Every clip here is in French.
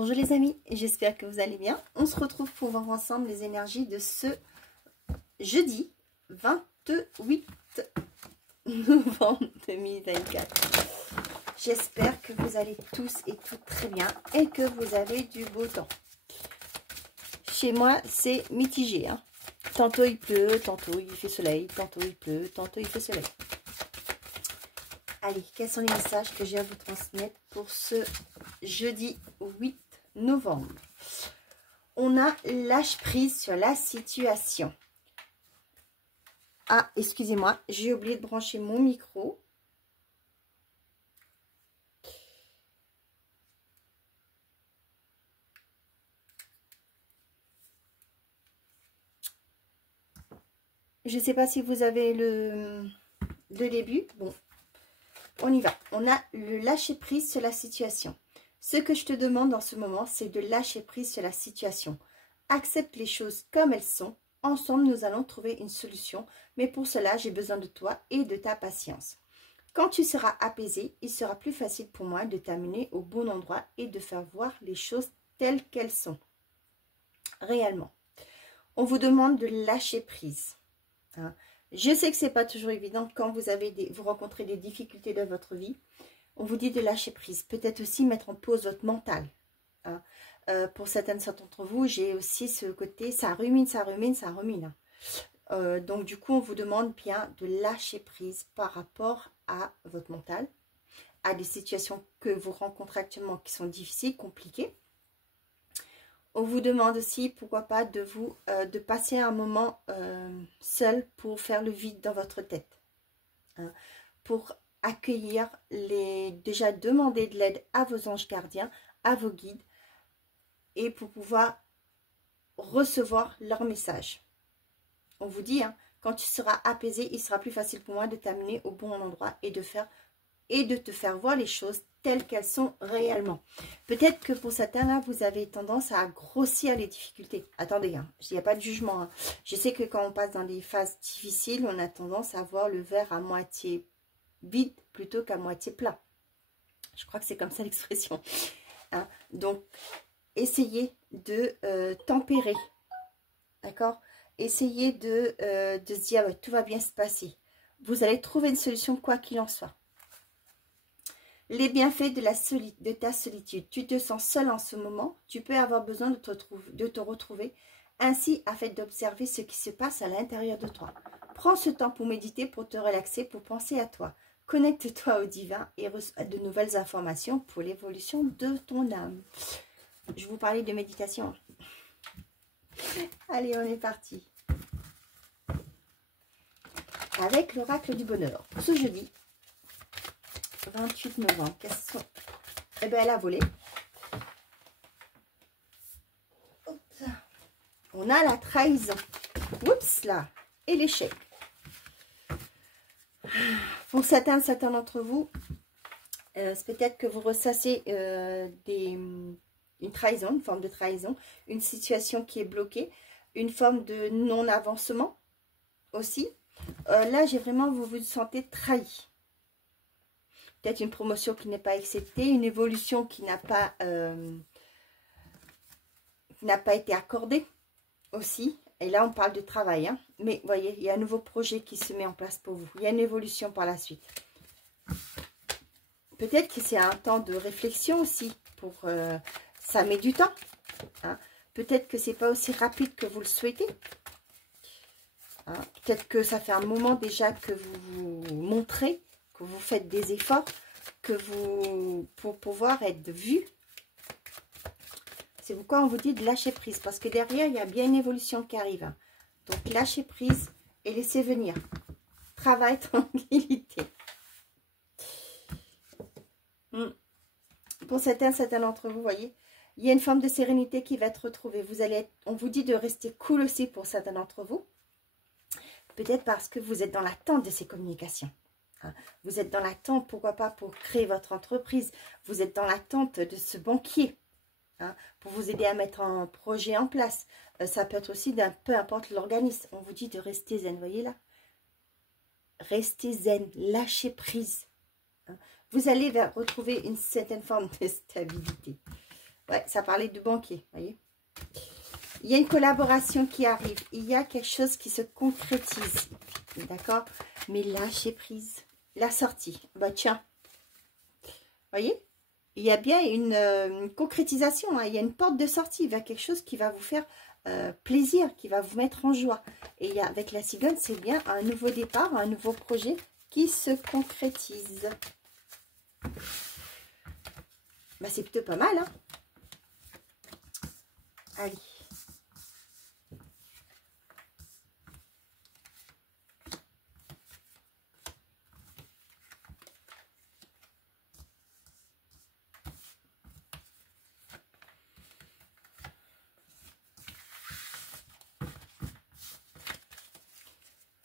Bonjour les amis, j'espère que vous allez bien. On se retrouve pour voir ensemble les énergies de ce jeudi 28 novembre 2024. J'espère que vous allez tous et toutes très bien et que vous avez du beau temps. Chez moi, c'est mitigé. Hein. Tantôt il pleut, tantôt il fait soleil, tantôt il pleut, tantôt il fait soleil. Allez, quels sont les messages que j'ai à vous transmettre pour ce jeudi 8 novembre? On a lâche prise sur la situation. Ah, excusez-moi, j'ai oublié de brancher mon micro. Je ne sais pas si vous avez le début. Bon, on y va. On a le lâcher prise sur la situation. Ce que je te demande en ce moment, c'est de lâcher prise sur la situation. Accepte les choses comme elles sont. Ensemble, nous allons trouver une solution. Mais pour cela, j'ai besoin de toi et de ta patience. Quand tu seras apaisé, il sera plus facile pour moi de t'amener au bon endroit et de faire voir les choses telles qu'elles sont. Réellement. On vous demande de lâcher prise. Hein. Je sais que ce n'est pas toujours évident quand vous rencontrez des difficultés dans votre vie. On vous dit de lâcher prise. Peut-être aussi mettre en pause votre mental. Hein. Pour certaines d'entre vous, j'ai aussi ce côté, ça rumine, ça rumine, ça rumine. Donc du coup, on vous demande bien de lâcher prise par rapport à votre mental, à des situations que vous rencontrez actuellement qui sont difficiles, compliquées. On vous demande aussi, pourquoi pas, de passer un moment seul pour faire le vide dans votre tête. Hein, pour accueillir déjà demander de l'aide à vos anges gardiens, à vos guides, et pour pouvoir recevoir leur message. On vous dit, hein, quand tu seras apaisé, il sera plus facile pour moi de t'amener au bon endroit et de te faire voir les choses telles qu'elles sont réellement. Peut-être que pour certains là, vous avez tendance à grossir les difficultés. Attendez, hein, il n'y a pas de jugement. Hein. Je sais que quand on passe dans des phases difficiles, on a tendance à voir le verre à moitié vide plutôt qu'à moitié plein. Je crois que c'est comme ça l'expression. Hein. Donc, essayez de tempérer. D'accord? Essayez de se dire, ouais, tout va bien se passer. Vous allez trouver une solution quoi qu'il en soit. Les bienfaits de ta solitude. Tu te sens seul en ce moment. Tu peux avoir besoin de te retrouver. Ainsi, afin d'observer ce qui se passe à l'intérieur de toi. Prends ce temps pour méditer, pour te relaxer, pour penser à toi. Connecte-toi au divin et reçois de nouvelles informations pour l'évolution de ton âme. Je vous parlais de méditation. Allez, on est parti. Avec l'oracle du bonheur. Pour ce jeudi, 28 novembre. Qu'est-ce que... Eh bien, elle a volé. On a la trahison. Oups, là. Et l'échec. Pour certains d'entre vous, c'est peut-être que vous ressassez une trahison, une forme de trahison, une situation qui est bloquée, une forme de non-avancement aussi. Là, j'ai vraiment, vous vous sentez trahi. Peut-être une promotion qui n'est pas acceptée, une évolution qui n'a pas été accordée aussi. Et là, on parle de travail. Hein. Mais vous voyez, il y a un nouveau projet qui se met en place pour vous. Il y a une évolution par la suite. Peut-être que c'est un temps de réflexion aussi. Ça met du temps. Hein. Peut-être que ce n'est pas aussi rapide que vous le souhaitez. Hein. Peut-être que ça fait un moment déjà que vous vous montrez, que vous faites des efforts, pour pouvoir être vu. C'est pourquoi on vous dit de lâcher prise. Parce que derrière, il y a bien une évolution qui arrive. Hein. Donc, lâchez prise et laissez venir. Travail, tranquillité. Pour certains d'entre vous, voyez, il y a une forme de sérénité qui va être retrouvée. On vous dit de rester cool aussi pour certains d'entre vous. Peut-être parce que vous êtes dans l'attente de ces communications. Hein. Vous êtes dans l'attente, pourquoi pas, pour créer votre entreprise. Vous êtes dans l'attente de ce banquier. Hein, pour vous aider à mettre un projet en place. Ça peut être aussi peu importe l'organisme. On vous dit de rester zen, voyez là. Restez zen, lâchez prise. Hein. Vous allez retrouver une certaine forme de stabilité. Ouais, ça parlait de banquier, voyez. Il y a une collaboration qui arrive. Il y a quelque chose qui se concrétise. D'accord? Mais lâchez prise. La sortie. Bah tiens. Voyez? Il y a bien une concrétisation. Hein. Il y a une porte de sortie vers quelque chose qui va vous faire plaisir, qui va vous mettre en joie. Et il y a, avec la cigogne, c'est bien un nouveau départ, un nouveau projet qui se concrétise. Bah, c'est plutôt pas mal. Hein. Allez.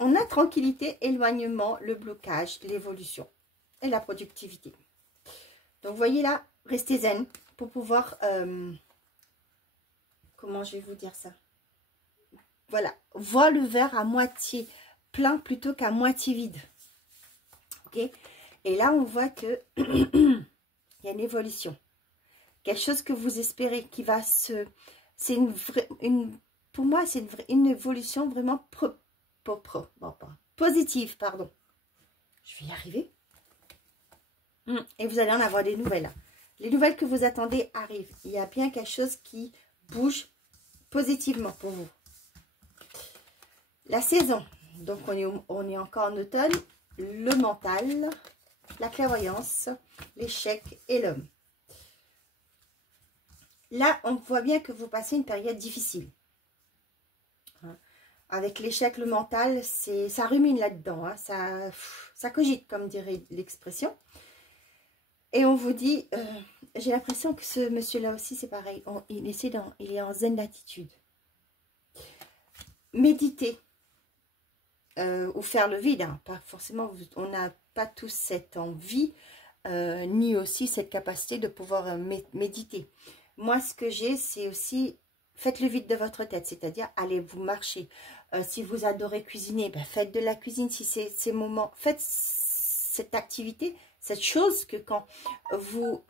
On a tranquillité, éloignement, le blocage, l'évolution et la productivité. Donc, vous voyez là, restez zen pour pouvoir... comment je vais vous dire ça? Voilà, voir le verre à moitié plein plutôt qu'à moitié vide. Ok? Et là, on voit que il y a une évolution. Quelque chose que vous espérez qui va se... C'est pour moi, c'est une évolution vraiment positive, pardon. Je vais y arriver. Et vous allez en avoir des nouvelles. Les nouvelles que vous attendez arrivent. Il y a bien quelque chose qui bouge positivement pour vous. La saison. Donc, on est encore en automne. Le mental, la clairvoyance, l'échec et l'homme. Là, on voit bien que vous passez une période difficile. Avec l'échec, le mental, ça rumine là-dedans. Hein, ça cogite, comme dirait l'expression. Et on vous dit, j'ai l'impression que ce monsieur-là aussi, c'est pareil. Il est en zen d'attitude. Méditer. Ou faire le vide. Hein, pas forcément, on n'a pas tous cette envie, ni aussi cette capacité de pouvoir méditer. Moi, ce que j'ai, c'est aussi, faites le vide de votre tête, c'est-à-dire, allez vous marcher. Si vous adorez cuisiner, ben, faites de la cuisine. Si c'est ces moments, faites cette activité, cette chose que quand vous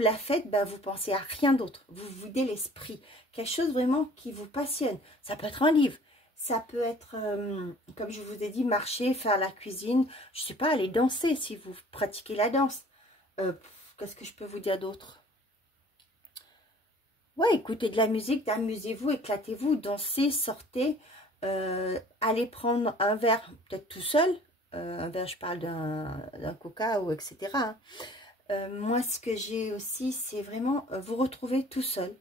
la faites, ben, vous pensez à rien d'autre. Vous videz l'esprit. Quelque chose vraiment qui vous passionne. Ça peut être un livre. Ça peut être, comme je vous ai dit, marcher, faire la cuisine. Je ne sais pas, aller danser si vous pratiquez la danse. Qu'est-ce que je peux vous dire d'autre? Ouais, écoutez de la musique, amusez-vous, éclatez-vous, dansez, sortez. Allez prendre un verre, peut-être tout seul. Un verre, je parle d'un coca ou etc. Hein. Moi, ce que j'ai aussi, c'est vraiment vous retrouver tout seul.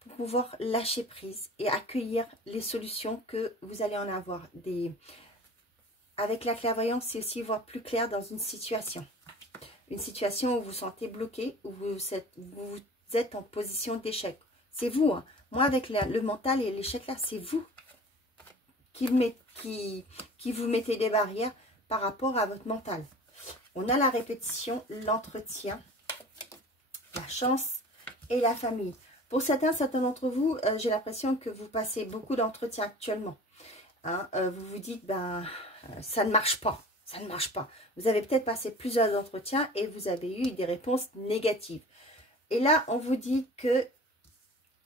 Pour pouvoir lâcher prise et accueillir les solutions que vous allez en avoir. Avec la clairvoyance, c'est aussi voir plus clair dans une situation. Une situation où vous vous sentez bloqué, où vous êtes en position d'échec. C'est vous. Hein. Moi, avec le mental et l'échec, là, c'est vous qui vous mettez des barrières par rapport à votre mental. On a la répétition, l'entretien, la chance et la famille. Pour certains d'entre vous, j'ai l'impression que vous passez beaucoup d'entretiens actuellement. Hein, vous vous dites, ben, ça ne marche pas. Ça ne marche pas. Vous avez peut-être passé plusieurs entretiens et vous avez eu des réponses négatives. Et là, on vous dit qu'il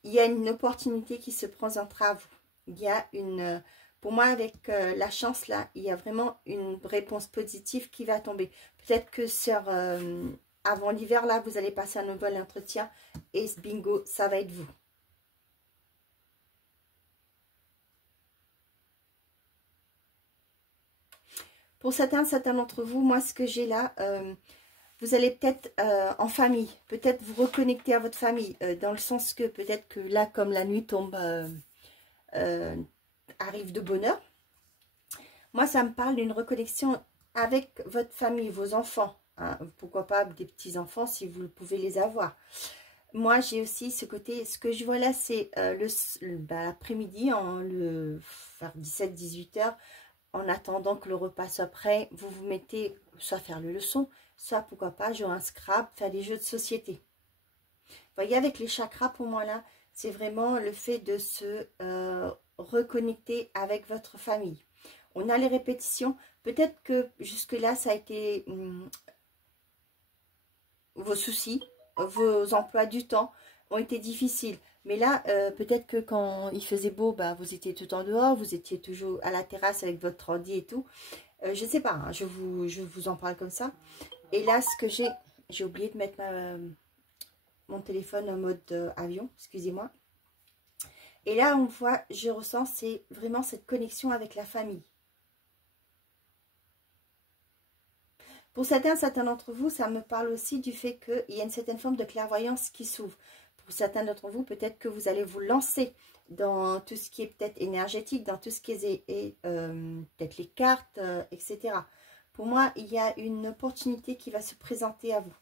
y a une opportunité qui se présentera à vous. Il y a une... Pour moi, avec la chance, là, il y a vraiment une réponse positive qui va tomber. Peut-être que sur... avant l'hiver, là, vous allez passer un nouvel entretien et bingo, ça va être vous. Pour certains d'entre vous, moi, ce que j'ai là, vous allez peut-être en famille, peut-être vous reconnecter à votre famille, dans le sens que peut-être que là, comme la nuit tombe, arrive de bonne heure. Moi, ça me parle d'une reconnexion avec votre famille, vos enfants. Hein, pourquoi pas des petits-enfants si vous pouvez les avoir. Moi, j'ai aussi ce côté, ce que je vois là, c'est l'après-midi, vers 17-18 heures, en attendant que le repas soit prêt, vous vous mettez soit faire le leçon, soit pourquoi pas jouer un Scrabble, faire des jeux de société. Vous voyez, avec les chakras, pour moi là, c'est vraiment le fait de se reconnecter avec votre famille. On a les répétitions, peut-être que jusque-là, ça a été vos soucis, vos emplois du temps, ont été difficiles. Mais là, peut-être que quand il faisait beau, bah, vous étiez tout en dehors, vous étiez toujours à la terrasse avec votre ordi et tout. Je ne sais pas, hein, je vous en parle comme ça. Et là, ce que j'ai oublié de mettre mon téléphone en mode avion, excusez-moi. Et là, on voit, je ressens, c'est vraiment cette connexion avec la famille. Pour certains d'entre vous, ça me parle aussi du fait qu'il y a une certaine forme de clairvoyance qui s'ouvre. Pour certains d'entre vous, peut-être que vous allez vous lancer dans tout ce qui est peut-être énergétique, dans tout ce qui est peut-être les cartes, etc. Pour moi, il y a une opportunité qui va se présenter à vous.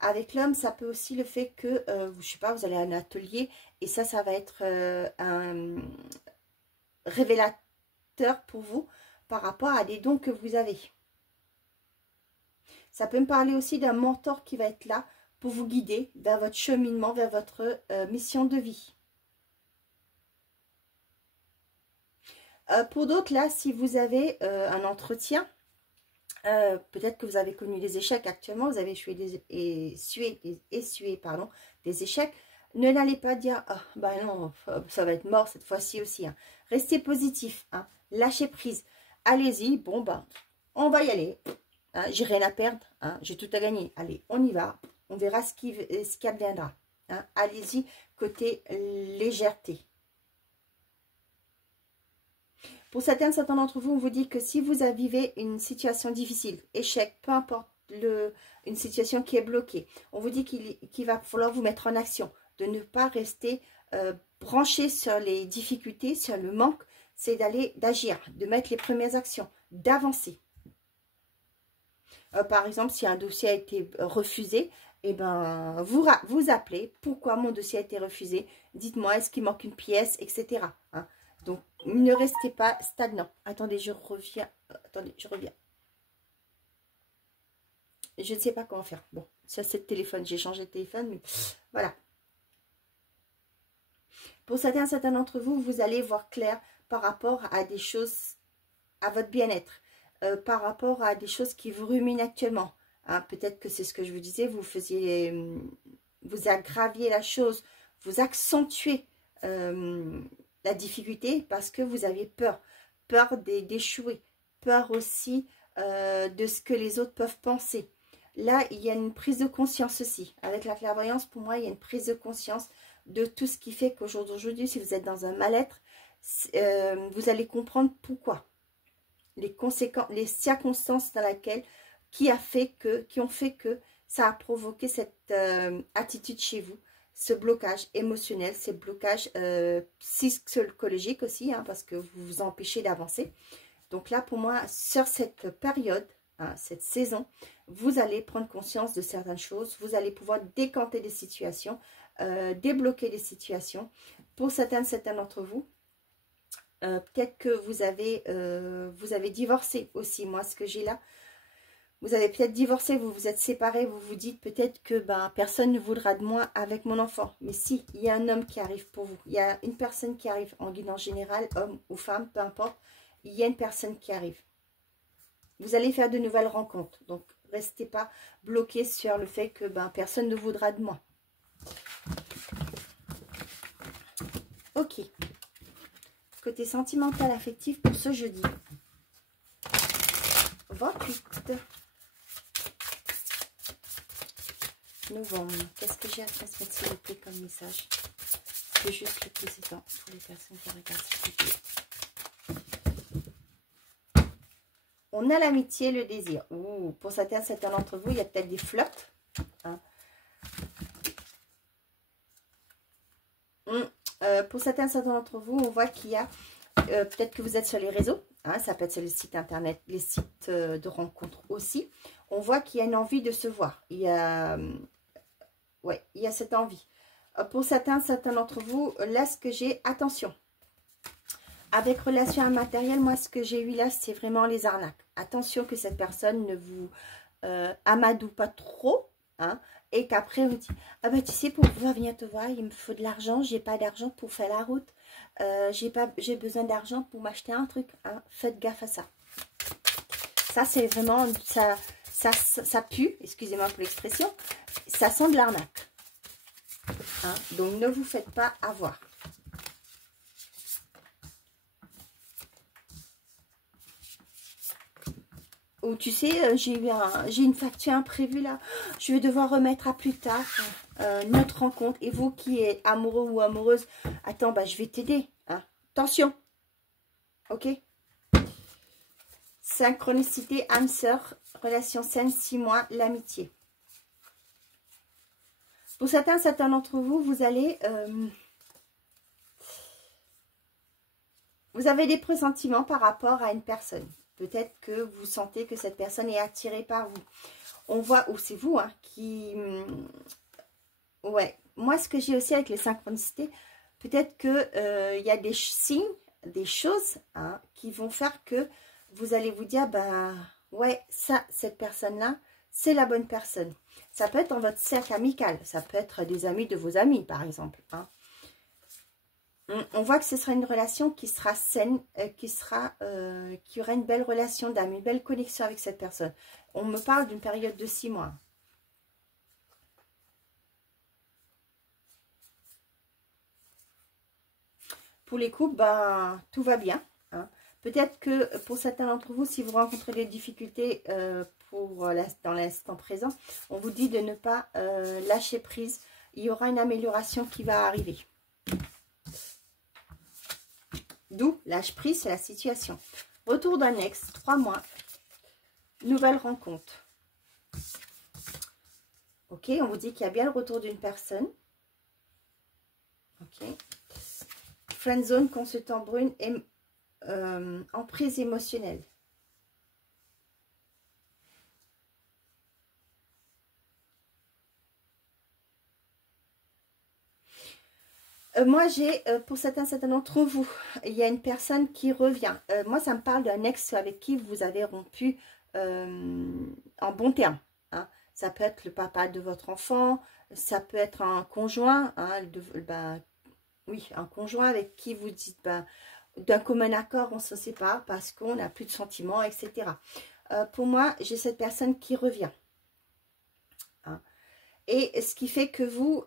Avec l'homme, ça peut aussi le fait que, je sais pas, vous allez à un atelier et ça va être un révélateur pour vous par rapport à des dons que vous avez. Ça peut me parler aussi d'un mentor qui va être là pour vous guider vers votre cheminement, vers votre mission de vie. Pour d'autres, là, si vous avez un entretien, peut-être que vous avez connu des échecs actuellement, vous avez essuyé des échecs. Ne n'allez pas dire, oh, bah non, ça va être mort cette fois-ci aussi. Hein. Restez positif, hein. Lâchez prise. Allez-y, bon, bah, on va y aller. Hein, j'ai rien à perdre, hein, j'ai tout à gagner. Allez, on y va. On verra ce qui adviendra. Hein. Allez-y, côté légèreté. Pour certains d'entre vous, on vous dit que si vous vivez une situation difficile, échec, peu importe une situation qui est bloquée, on vous dit qu'il va falloir vous mettre en action, de ne pas rester branché sur les difficultés, sur le manque, c'est d'agir, de mettre les premières actions, d'avancer. Par exemple, si un dossier a été refusé, eh ben, vous appelez. Pourquoi mon dossier a été refusé? Dites-moi, est-ce qu'il manque une pièce, etc. Hein. Donc, ne restez pas stagnant. Attendez, je reviens. Attendez, je reviens. Je ne sais pas comment faire. Bon, ça c'est le téléphone. J'ai changé de téléphone, mais voilà. Pour certains d'entre vous, vous allez voir clair par rapport à des choses, à votre bien-être. Par rapport à des choses qui vous ruminent actuellement. Hein, peut-être que c'est ce que je vous disais, vous aggraviez la chose, vous accentuez la difficulté parce que vous aviez peur. Peur d'échouer, peur aussi de ce que les autres peuvent penser. Là, il y a une prise de conscience aussi. Avec la clairvoyance, pour moi, il y a une prise de conscience de tout ce qui fait qu'aujourd'hui, si vous êtes dans un mal-être, vous allez comprendre pourquoi. Les circonstances dans lesquelles qui ont fait que ça a provoqué cette attitude chez vous, ce blocage émotionnel, ce blocage psychologique aussi, hein, parce que vous vous empêchez d'avancer. Donc là, pour moi, sur cette période, hein, cette saison, vous allez prendre conscience de certaines choses, vous allez pouvoir décanter des situations, débloquer des situations. Pour certains d'entre vous, peut-être que vous avez divorcé aussi. Moi, ce que j'ai là, vous avez peut-être divorcé, vous vous êtes séparés, vous vous dites peut-être que personne ne voudra de moi avec mon enfant. Mais si, il y a un homme qui arrive pour vous. Il y a une personne qui arrive, en guidance générale, homme ou femme, peu importe. Il y a une personne qui arrive. Vous allez faire de nouvelles rencontres. Donc, restez pas bloqué sur le fait que personne ne voudra de moi. Ok. Côté sentimental affectif pour ce jeudi. 28 novembre. Qu'est-ce que j'ai à transmettre s'il vous plaît comme message? C'est juste le précédent pour les personnes qui regardent cette vidéo. On a l'amitié, le désir. Ouh, pour certains d'entre vous, il y a peut-être des flirts. Hein. Pour certains d'entre vous, on voit qu'il y a peut-être que vous êtes sur les réseaux. Hein, ça peut être sur les sites internet, les sites de rencontres aussi. On voit qu'il y a une envie de se voir. Il y a cette envie. Pour certains d'entre vous, là, ce que j'ai, attention. Avec relation à matériel, moi, ce que j'ai eu là, c'est vraiment les arnaques. Attention que cette personne ne vous amadoue pas trop. Hein, et qu'après, on dit, ah bah tu sais, pour pouvoir venir te voir, il me faut de l'argent. J'ai pas d'argent pour faire la route. J'ai besoin d'argent pour m'acheter un truc. Hein, faites gaffe à ça. Ça, c'est vraiment... Ça pue, excusez-moi pour l'expression. Ça sent de l'arnaque. hein, donc ne vous faites pas avoir. Ou tu sais, j'ai une facture imprévue là, je vais devoir remettre à plus tard notre rencontre. Et vous qui êtes amoureux ou amoureuse, attends, bah, je vais t'aider. Hein. Attention, ok? Synchronicité, âme sœur, relation saine, 6 mois, l'amitié. Pour certains d'entre vous, vous allez... vous avez des pressentiments par rapport à une personne. Peut-être que vous sentez que cette personne est attirée par vous. On voit, ou c'est vous, hein, qui... Ouais, moi ce que j'ai aussi avec les synchronicités, peut-être que y a des signes, des choses hein, qui vont faire que vous allez vous dire, bah ouais, ça, cette personne-là, c'est la bonne personne. Ça peut être dans votre cercle amical, ça peut être des amis de vos amis, par exemple. Hein. On voit que ce sera une relation qui sera saine, qui aura une belle relation d'âme, une belle connexion avec cette personne. On me parle d'une période de 6 mois. Pour les couples, ben, tout va bien. Hein. Peut-être que pour certains d'entre vous, si vous rencontrez des difficultés dans l'instant présent, on vous dit de ne pas lâcher prise. Il y aura une amélioration qui va arriver. D'où lâche prise, c'est la situation. Retour d'un ex, 3 mois. Nouvelle rencontre. Ok, on vous dit qu'il y a bien le retour d'une personne. Ok. Friend zone, consultant brune et emprise émotionnelle. Moi, j'ai, pour certains d'entre vous, il y a une personne qui revient. Moi, ça me parle d'un ex avec qui vous avez rompu en bon terme. Hein. Ça peut être le papa de votre enfant, ça peut être un conjoint, hein, oui, un conjoint avec qui vous dites, d'un commun accord, on se sépare parce qu'on n'a plus de sentiments, etc. Pour moi, j'ai cette personne qui revient. Hein. Et ce qui fait que vous...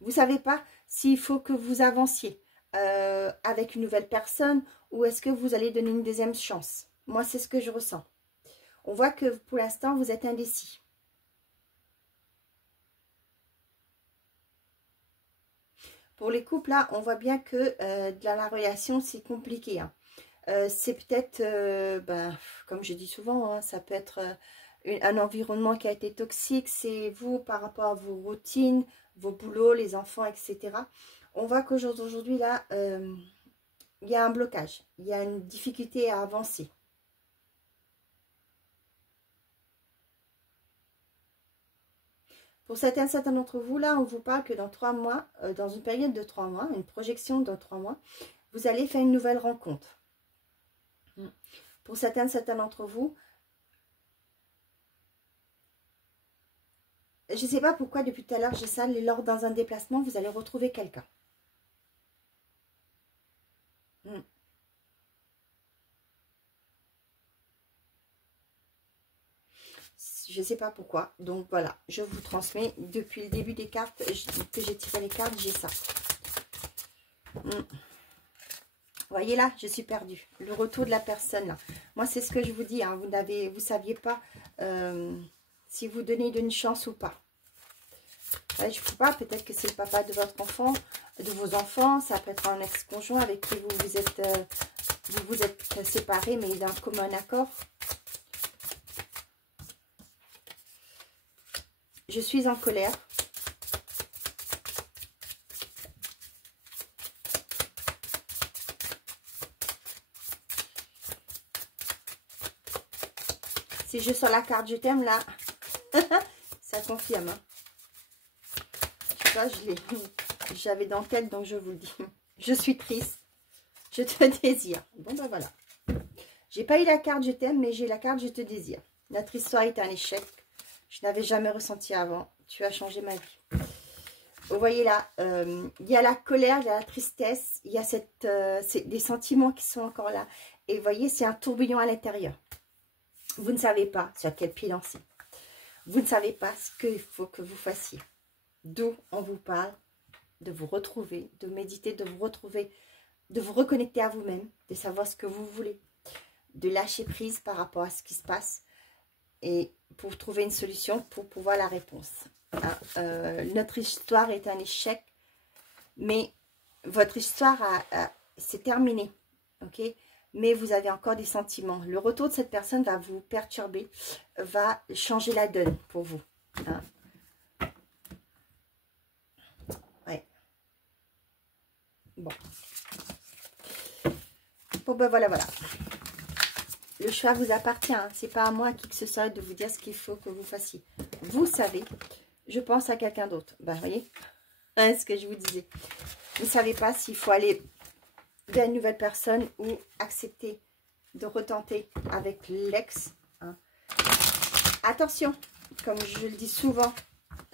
vous ne savez pas s'il faut que vous avanciez avec une nouvelle personne ou est-ce que vous allez donner une deuxième chance. Moi, c'est ce que je ressens. On voit que pour l'instant, vous êtes indécis. Pour les couples, là, on voit bien que dans la relation, c'est compliqué. Hein. C'est peut-être, comme je dis souvent, hein, ça peut être un environnement qui a été toxique. C'est vous par rapport à vos routines, vos boulots, les enfants, etc. On voit qu'aujourd'hui, là, il y a un blocage. Il y a une difficulté à avancer. Pour certains d'entre vous, là, on vous parle que dans 3 mois, dans une période de 3 mois, une projection de 3 mois, vous allez faire une nouvelle rencontre. Pour certains d'entre vous, je ne sais pas pourquoi depuis tout à l'heure, j'ai ça, lors dans un déplacement, vous allez retrouver quelqu'un. Je ne sais pas pourquoi. Donc voilà, je vous transmets depuis le début des cartes que j'ai tiré les cartes, j'ai ça. Vous voyez là, je suis perdue. Le retour de la personne là. Moi, c'est ce que je vous dis. Hein, vous ne saviez pas si vous donnez une chance ou pas. Je ne sais pas, peut-être que c'est le papa de votre enfant, de vos enfants. Ça peut être un ex-conjoint avec qui vous vous êtes séparés, mais d'un commun accord. Je suis en colère. Si je sors la carte je t'aime là, ça confirme. Hein. Tu vois, j'avais dans le tête, donc je vous le dis. Je suis triste. Je te désire. Bon ben voilà. J'ai pas eu la carte je t'aime, mais j'ai la carte je te désire. Notre histoire est un échec. Je n'avais jamais ressenti avant. Tu as changé ma vie. Vous voyez là, il y a la colère, il y a la tristesse, il y a des sentiments qui sont encore là. Et vous voyez, c'est un tourbillon à l'intérieur. Vous ne savez pas sur quel pied lancer. Vous ne savez pas ce qu'il faut que vous fassiez. D'où on vous parle de vous retrouver, de méditer, de vous retrouver, de vous reconnecter à vous-même, de savoir ce que vous voulez, de lâcher prise par rapport à ce qui se passe et pour trouver une solution, pour pouvoir la réponse. Hein. Notre histoire est un échec, mais votre histoire c'est terminé, ok? Mais vous avez encore des sentiments. Le retour de cette personne va vous perturber, va changer la donne pour vous. Hein. Ouais. Bon. Bon, ben voilà, voilà. Le choix vous appartient. Hein. C'est pas à moi, qui que ce soit, de vous dire ce qu'il faut que vous fassiez. Vous savez, je pense à quelqu'un d'autre. Ben, vous voyez, hein, ce que je vous disais. Vous ne savez pas s'il faut aller vers une nouvelle personne ou accepter de retenter avec l'ex. Hein. Attention, comme je le dis souvent,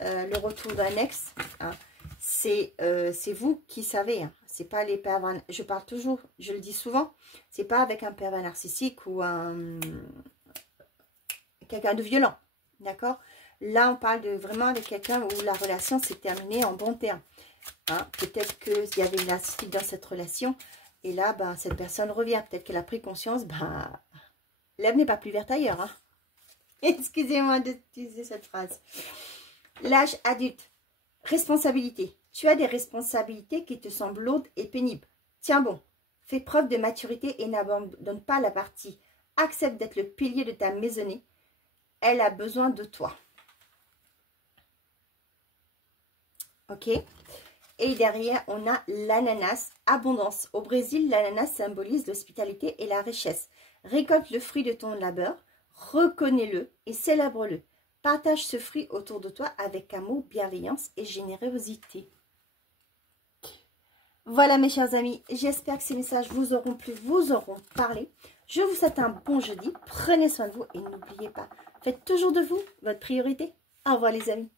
le retour d'un ex, hein, c'est vous qui savez. Hein. C'est pas les pervers. Je parle toujours, je le dis souvent, c'est pas avec un pervers narcissique ou quelqu'un de violent. D'accord? Là, on parle de vraiment avec quelqu'un où la relation s'est terminée en bons termes. Hein. Peut-être qu'il y avait une narcissique dans cette relation. Et là, ben, cette personne revient. Peut-être qu'elle a pris conscience. Ben, l'herbe n'est pas plus verte ailleurs. Hein. Excusez-moi d'utiliser cette phrase. L'âge adulte. Responsabilité. Tu as des responsabilités qui te semblent lourdes et pénibles. Tiens bon. Fais preuve de maturité et n'abandonne pas la partie. Accepte d'être le pilier de ta maisonnée. Elle a besoin de toi. Ok ? Et derrière, on a l'ananas, abondance. Au Brésil, l'ananas symbolise l'hospitalité et la richesse. Récolte le fruit de ton labeur, reconnais-le et célèbre-le. Partage ce fruit autour de toi avec amour, bienveillance et générosité. Voilà mes chers amis, j'espère que ces messages vous auront plu, vous auront parlé. Je vous souhaite un bon jeudi, prenez soin de vous et n'oubliez pas, faites toujours de vous votre priorité. Au revoir les amis.